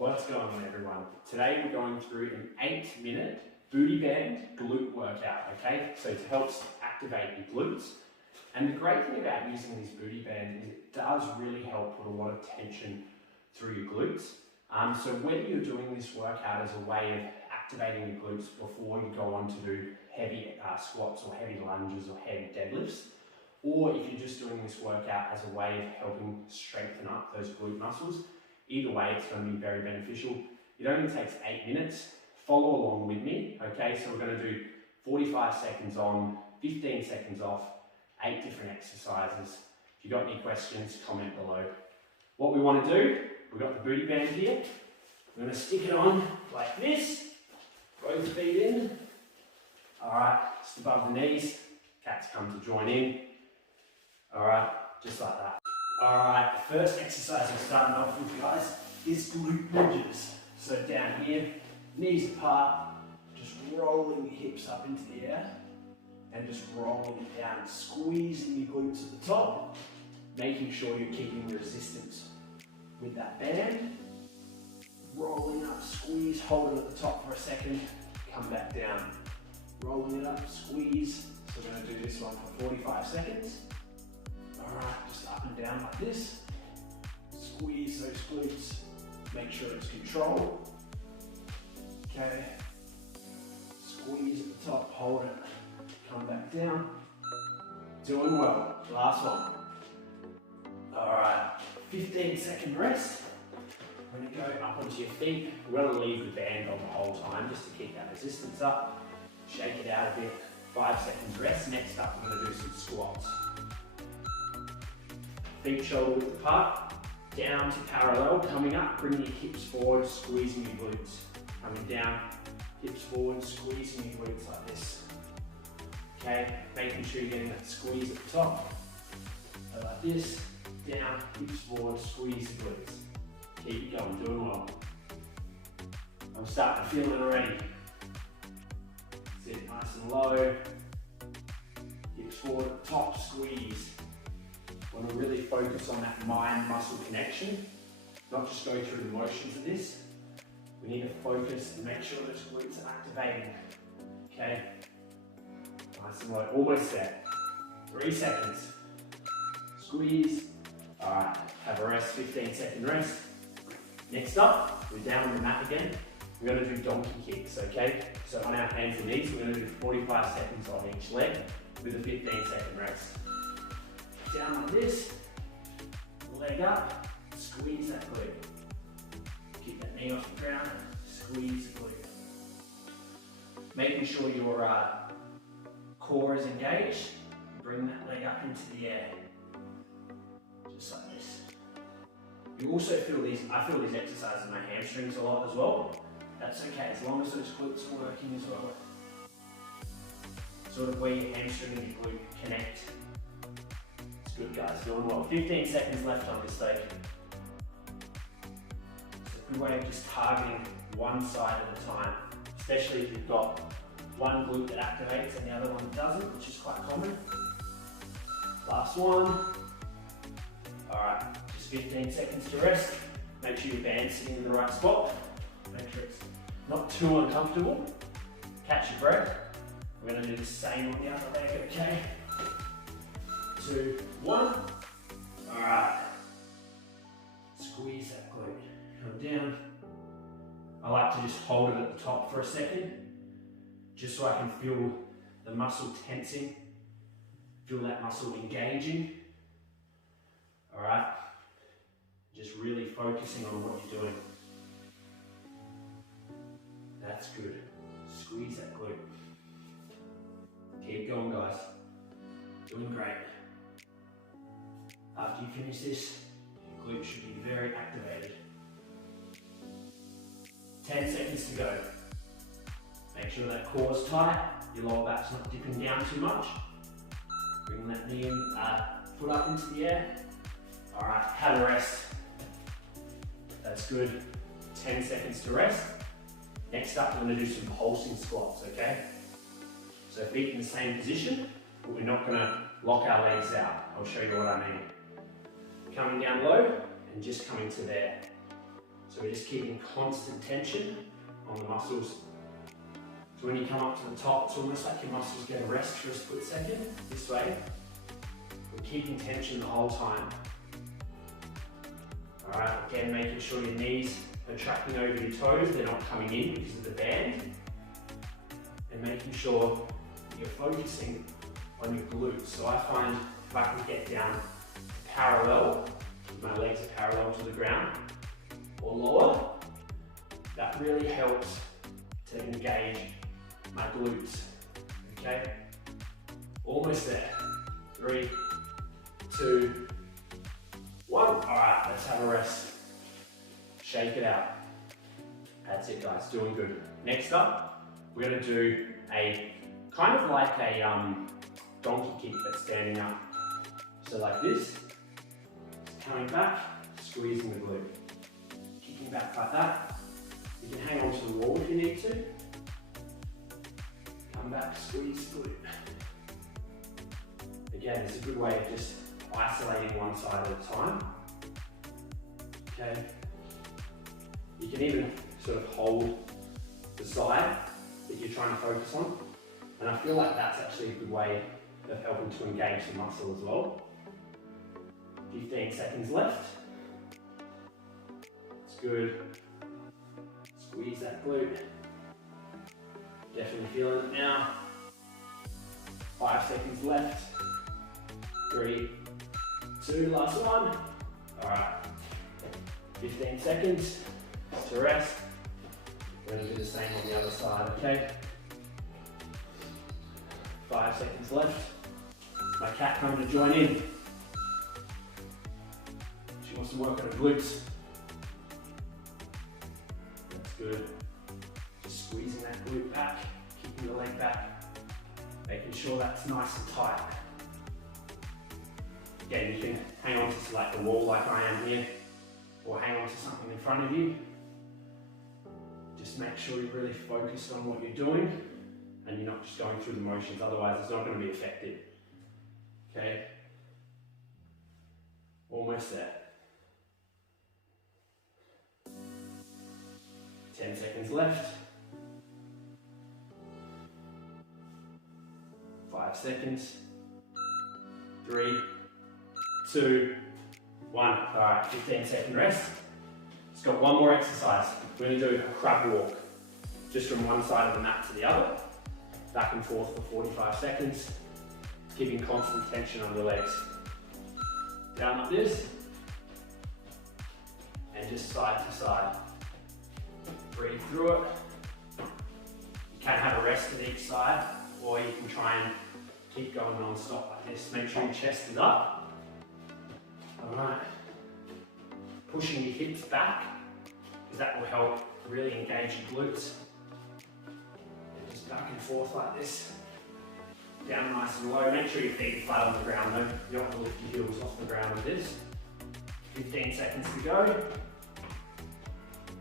What's going on, everyone? Today we're going through an 8-minute booty band glute workout, okay? So it helps activate your glutes. And the great thing about using these booty bands is it does really help put a lot of tension through your glutes. So whether you're doing this workout as a way of activating your glutes before you go on to do heavy squats or heavy lunges or heavy deadlifts, or if you're just doing this workout as a way of helping strengthen up those glute muscles, either way it's going to be very beneficial. It only takes 8 minutes. Follow along with me, okay? So we're going to do 45 seconds on, 15 seconds off, 8 different exercises. If you've got any questions, comment below. What we want to do, we've got the booty band here. We're going to stick it on like this, both feet in. All right, just above the knees. Cats come to join in. All right, just like that. All right, the first exercise I'm starting off with, guys, is glute bridges. So down here, knees apart, just rolling your hips up into the air and just rolling it down, squeezing your glutes at the top, making sure you're keeping resistance with that band. Rolling up, squeeze, hold it at the top for a second, come back down. Rolling it up, squeeze. So we're going to do this one for 45 seconds. All right, just up and down like this. Squeeze those glutes. Make sure it's controlled. Okay. Squeeze at the top, hold it. Come back down. Doing well. Last one. All right, 15-second rest. When you go up onto your feet, we're going to leave the band on the whole time just to keep that resistance up. Shake it out a bit. 5 seconds rest. Next up, we're going to do some squats. Feet shoulder width apart, down to parallel, coming up, bringing your hips forward, squeezing your glutes. Coming down, hips forward, squeezing your glutes like this. Okay, making sure you're getting that squeeze at the top. So like this, down, hips forward, squeeze the glutes. Keep it going, doing well. I'm starting to feel it already. Sit nice and low. Hips forward at the top, squeeze. Want to really focus on that mind-muscle connection, not just go through the motions of this. We need to focus and make sure those glutes are activating. Okay, nice and low, almost there. 3 seconds. Squeeze. All right, have a rest, 15-second rest. Next up, we're down on the mat again. We're going to do donkey kicks, okay? So on our hands and knees, we're going to do 45 seconds on each leg with a 15-second rest. Down like this, leg up, squeeze that glute. Keep that knee off the ground, squeeze the glute. Making sure your core is engaged, bring that leg up into the air. Just like this. You also feel these, I feel these exercises in my hamstrings a lot as well. That's okay, as long as those glutes are working as well. Sort of where your hamstring and your glute connect. Good, guys, doing well. 15 seconds left on this leg. It's a good way of just targeting one side at a time, especially if you've got one glute that activates and the other one doesn't, which is quite common. Last one. All right, just 15 seconds to rest. Make sure your band's sitting in the right spot. Make sure it's not too uncomfortable. Catch your breath. We're going to do the same on the other leg, okay? 2, 1. All right. Squeeze that glute. Come down. I like to just hold it at the top for a second, just so I can feel the muscle tensing, feel that muscle engaging. All right. Just really focusing on what you're doing. That's good. Squeeze that glute. Keep going, guys. Doing great. After you finish this, your glute should be very activated. 10 seconds to go. Make sure that core's tight, your lower back's not dipping down too much. Bring that knee and foot up into the air. All right, have a rest. That's good. 10 seconds to rest. Next up, we're going to do some pulsing squats, okay? So feet in the same position, but we're not going to lock our legs out. I'll show you what I mean. Coming down low and just coming to there. So we're just keeping constant tension on the muscles. So when you come up to the top, it's almost like your muscles get a rest for a split second, this way. We're keeping tension the whole time. All right, again, making sure your knees are tracking over your toes, they're not coming in because of the band. And making sure you're focusing on your glutes. So I find if I can get down parallel, my legs are parallel to the ground, or lower, that really helps to engage my glutes, okay? Almost there. 3, 2, 1. All right, let's have a rest. Shake it out. That's it, guys, doing good. Next up, we're gonna do a kind of like a donkey kick but standing up. So like this, coming back, squeezing the glute. Kicking back like that. You can hang on to the wall if you need to. Come back, squeeze glute. Again, it's a good way of just isolating one side at a time. Okay. You can even sort of hold the side that you're trying to focus on. And I feel like that's actually a good way of helping to engage the muscle as well. 15 seconds left. It's good. Squeeze that glute. Definitely feeling it now. 5 seconds left. 3, 2, last one. All right. 15 seconds to rest. We're going to do the same on the other side, okay? 5 seconds left. My cat coming to join in. She wants to work on her glutes. That's good. Just squeezing that glute back, keeping the leg back, making sure that's nice and tight. Again, you can hang on to like the wall like I am here, or hang on to something in front of you. Just make sure you're really focused on what you're doing and you're not just going through the motions, otherwise it's not going to be effective. Okay? Almost there. 10 seconds left. 5 seconds. 3, 2, 1. All right, 15-second rest. Just got one more exercise. We're going to do a crab walk, just from one side of the mat to the other, back and forth for 45 seconds, keeping constant tension on your legs. Down like this, and just side to side. Breathe through it. You can have a rest at each side, or you can try and keep going non-stop like this. Make sure your chest is up. All right. Pushing your hips back, because that will help really engage your glutes. And just back and forth like this. Down nice and low. Make sure your feet are flat on the ground though. You don't want to lift your heels off the ground with this. 15 seconds to go.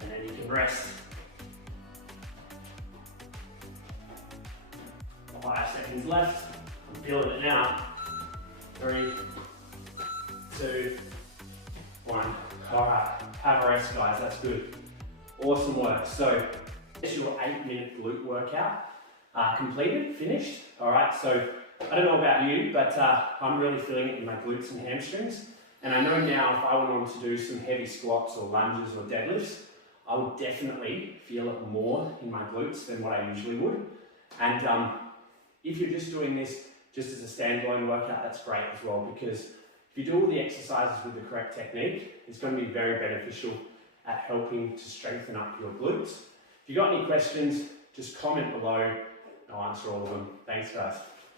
And then you can rest. 5 seconds left. I'm feeling it now. 3, 2, 1. All right, have a rest, guys. That's good. Awesome work. So, that's your 8-minute glute workout completed, finished. All right, so I don't know about you, but I'm really feeling it in my glutes and hamstrings. And I know now if I went on to do some heavy squats or lunges or deadlifts, I would definitely feel it more in my glutes than what I usually would. And if you're just doing this just as a standalone workout, that's great as well, because if you do all the exercises with the correct technique, it's going to be very beneficial at helping to strengthen up your glutes. If you've got any questions, just comment below and I'll answer all of them. Thanks, guys.